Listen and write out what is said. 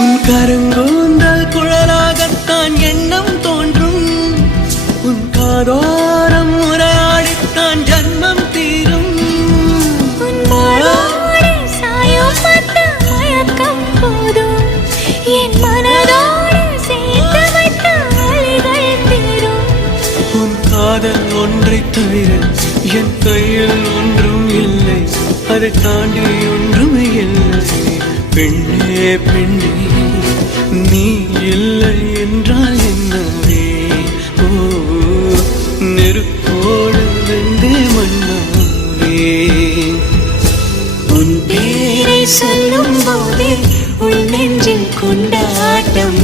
உன் கருங்கூந்தல் குழலாகத்தான் எண்ணம் தோன்றும். உன் காதோரம் உரையாடித்தான் ஜன்மம் தீரும். உன் மாளோடு சாயம் பார்த்த மயக்கம் போதும். என் மனதோடு சேர்த்து வைத்த வலிகள் தீரும். உன் காதல் ஒன்றை தவிர என் கையில் ஒன்றும் இல்லை. அதை தாண்டி ஒன்றும் இல்லை. பெண்ணே பெண்ணே நீ இல்லை என்றால் என்னவே? ஓ நெருப்போடு வெந்தே மண்ணாவே. உன் பேரை சொல்லும் போதே உள் நெஞ்சில் கொண்டாட்டம்